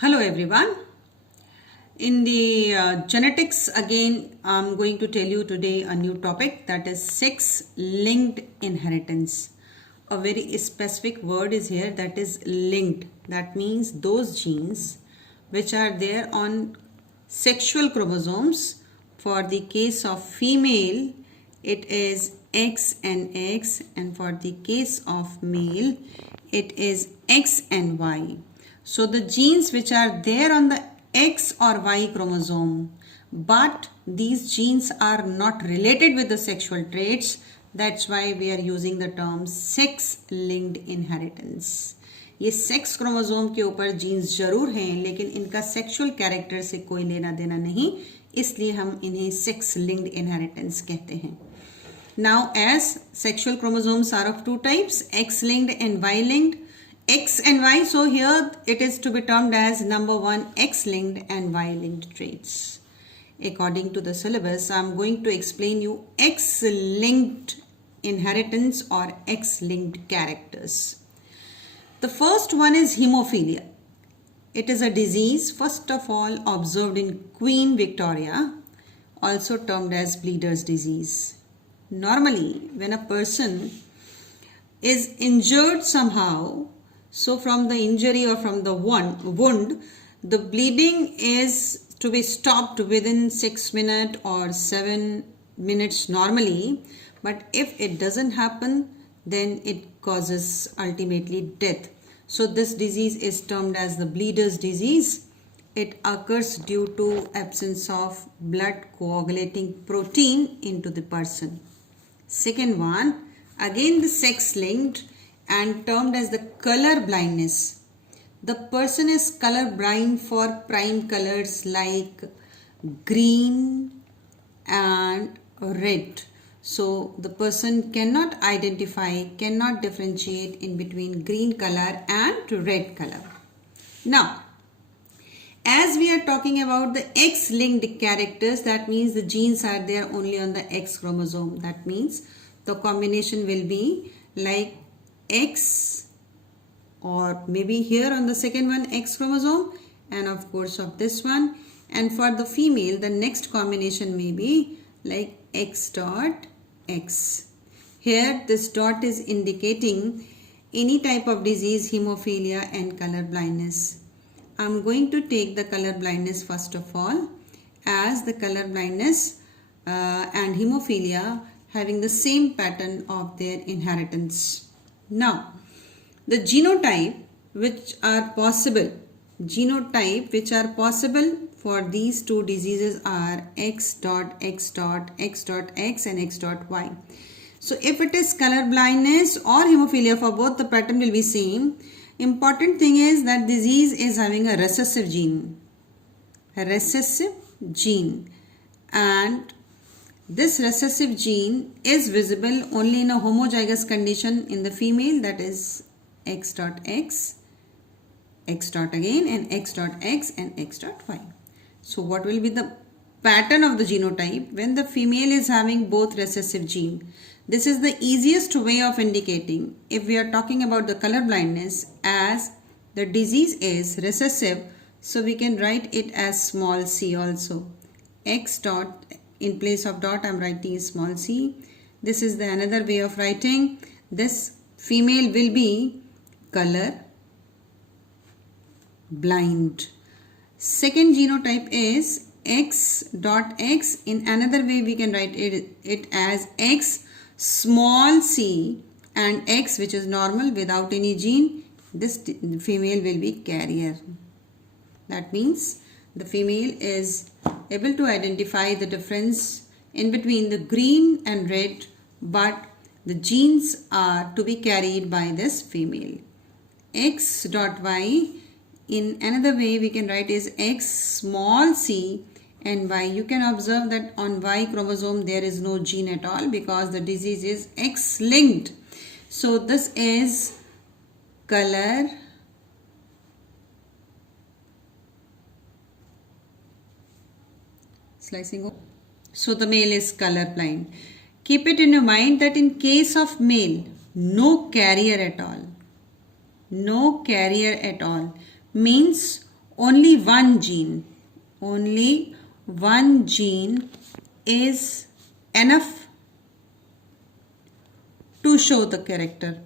Hello everyone. In the genetics again, I'm going to tell you today a new topic, that is sex linked inheritance. A very specific word is here, that is linked. That means those genes which are there on sexual chromosomes. For the case of female, it is X and X, and for the case of male, it is X and Y. So the genes which are there on the X or Y chromosome, but these genes are not related with the sexual traits. That's why we are using the term sex linked inheritance. ये sex chromosome के ऊपर jeans जरूर हैं, लेकिन इनका sexual character से कोई लेना देना नहीं, इसलिए हम इन्हें सेक्स लिंक्ड इनहेरिटेंस कहते हैं. Now, as sexual chromosomes are of two types, X linked and Y linked. X and Y, so here it is to be termed as number one X linked and Y linked traits. According to the syllabus, I am going to explain you X linked inheritance or X linked characters. The first one is hemophilia. It is a disease first of all observed in Queen Victoria, also termed as bleeder's disease. Normally, when a person is injured somehow, so from the injury or from the wound, the bleeding is to be stopped within 6 minutes or 7 minutes normally. But if it doesn't happen, then it causes ultimately death. So this disease is termed as the bleeder's disease. It occurs due to absence of blood coagulating protein into the person. Second one, again the sex linked and termed as the color blindness. The person is color blind for prime colors like green and red. So the person cannot identify, cannot differentiate in between green color and red color. Now, as we are talking about the X-linked characters, that means the genes are there only on the X chromosome. That means the combination will be like X, or maybe here on the second one X chromosome, and of course of this one. And for the female, the next combination may be like X dot X. Here this dot is indicating any type of disease, hemophilia and color blindness. I'm going to take the color blindness first of all, as the color blindness and hemophilia having the same pattern of their inheritance. Now, the genotype which are possible for these two diseases are X dot X dot X dot X and X dot Y. So if it is color blindness or hemophilia, for both the pattern will be same. Important thing is that disease is having a recessive gene, and this recessive gene is visible only in a homozygous condition in the female, that is X dot X, X dot again, and X dot X and X dot Y. So what will be the pattern of the genotype when the female is having both recessive gene? This is the easiest way of indicating. If we are talking about the color blindness, as the disease is recessive, so we can write it as small c also. X dot, in place of dot I am writing small c. This is the another way of writing. This female will be color blind. Second genotype is X dot X. In another way we can write it as X small c and X, which is normal without any gene. This female will be carrier. That means the female is able to identify the difference in between the green and red, but the genes are to be carried by this female. X dot Y, in another way we can write is X small c and Y. You can observe that on Y chromosome there is no gene at all because the disease is X linked. So this is color slicing. So the male is color blind. Keep it in your mind that in case of male, no carrier at all. No carrier at all means only one gene is enough to show the character,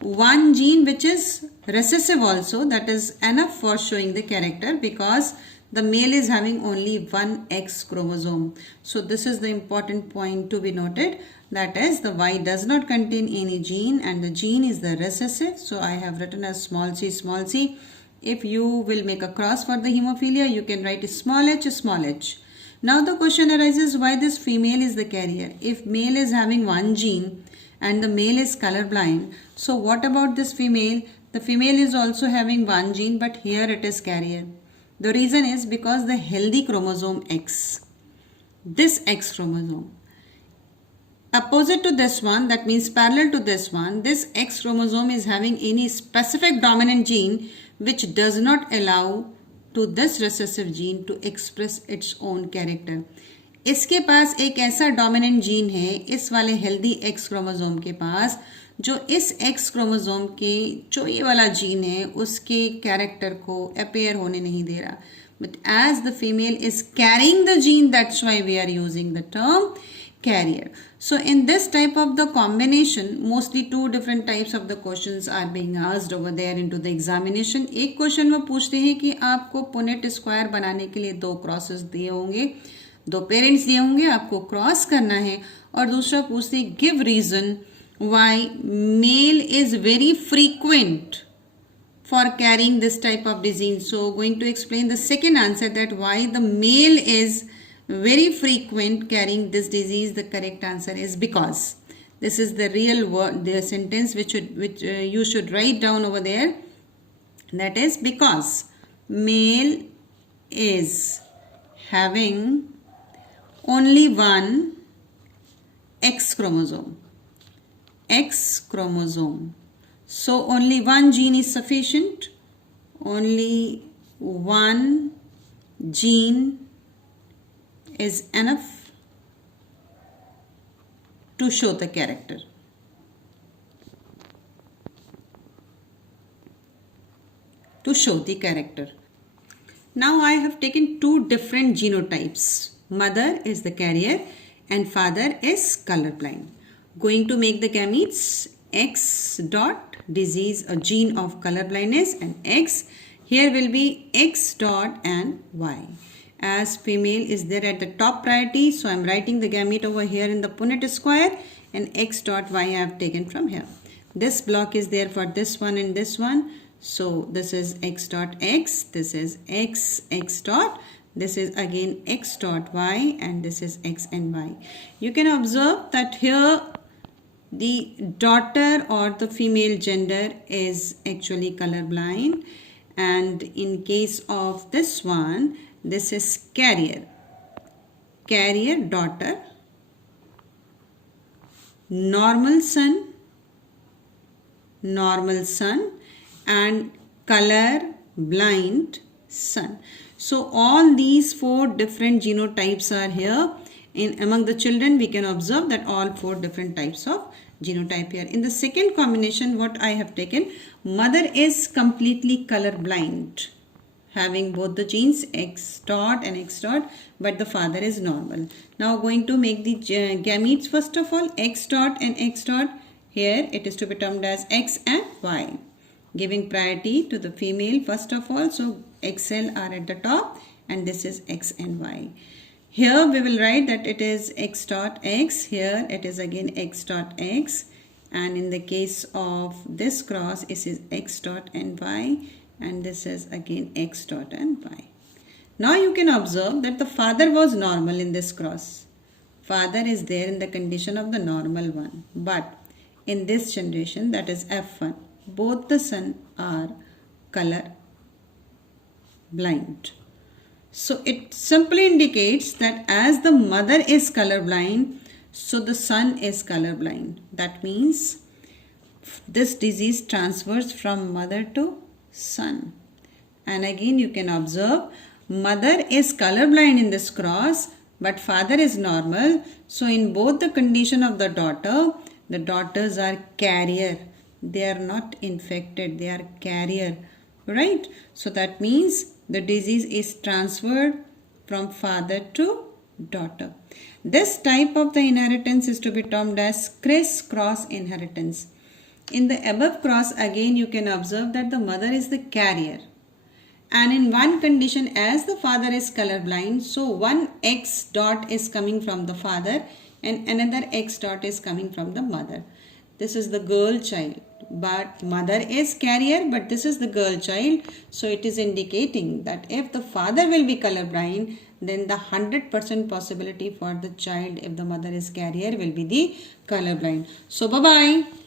one gene which is recessive also, that is enough for showing the character, because the male is having only one X chromosome. So this is the important point to be noted, that is the Y does not contain any gene and the gene is the recessive. So I have written as small c. If you will make a cross for the hemophilia, you can write small h. Now the question arises, why this female is the carrier? If male is having one gene and the male is colorblind, so what about this female? The female is also having one gene, but here it is carrier. The reason is because the healthy chromosome X, this X chromosome, opposite to this one, that means parallel to this one, this X chromosome is having any specific dominant gene which does not allow to this recessive gene to express its own character. इसके पास एक ऐसा dominant gene है इस वाले healthy x chromosome के पास, जो इस x chromosome के जो ये वाला जीन है उसके कैरेक्टर को अपेयर होने नहीं दे रहा. But as the female is carrying the gene, that's why we are using the term carrier. So in this type of the combination, mostly two different types of the questions are being asked over there into the examination. एक question वो पूछते हैं कि आपको Punnett square बनाने के लिए दो क्रॉसेस दिए होंगे, दो पेरेंट्स दिए होंगे, आपको क्रॉस करना है. और दूसरा पूछते हैं give reason why male is very frequent for carrying this type of disease. So going to explain the second answer, that why the male is very frequent carrying this disease. The correct answer is because. This is the real word, the sentence which you should write down over there. That is because male is having only one X chromosome. So only one gene is sufficient. Only one gene is enough to show the character. Now I have taken two different genotypes. Mother is the carrier and father is colorblind. Going to make the gametes X dot disease, a gene of colorblindness, and X. Here will be X dot and Y. As female is there at the top priority, so I am writing the gamete over here in the Punnett square, and X dot Y I have taken from here. This block is there for this one and this one, so this is X dot X, this is X dot, this is again X dot Y, and this is X and Y. You can observe that here the daughter or the female gender is actually colorblind, and in case of this one, this is carrier daughter, normal son, and color blind son. So all these four different genotypes are here. Among the children, we can observe that all four different types of genotype here. In the second combination, what I have taken, mother is completely colorblind, having both the genes X dot and X dot, but the father is normal. Now going to make the gametes. First of all, X dot and X dot, here it is to be termed as X and Y, giving priority to the female first of all. So XL are at the top and this is X and Y. Here we will write that it is X dot X, here it is again X dot X, and in the case of this cross it is X dot and Y, and this is again X dot and Y. Now you can observe that the father was normal in this cross. Father is there in the condition of the normal one. But in this generation, that is F1, both the son are color blind. So it simply indicates that as the mother is colorblind, so the son is colorblind. That means this disease transfers from mother to son. And again you can observe mother is colorblind in this cross, but father is normal. So in both the condition of the daughter, The daughters are carrier. They are not infected. They are carrier. Right? So that means the disease is transferred from father to daughter. This type of the inheritance is to be termed as criss-cross inheritance. In the above cross, again you can observe that the mother is the carrier. And in one condition, as the father is colorblind, so one X dot is coming from the father and another X dot is coming from the mother. This is the girl child, but mother is carrier, but this is the girl child. So it is indicating that if the father will be colorblind, then the 100% possibility for the child, if the mother is carrier, will be the colorblind. So bye-bye.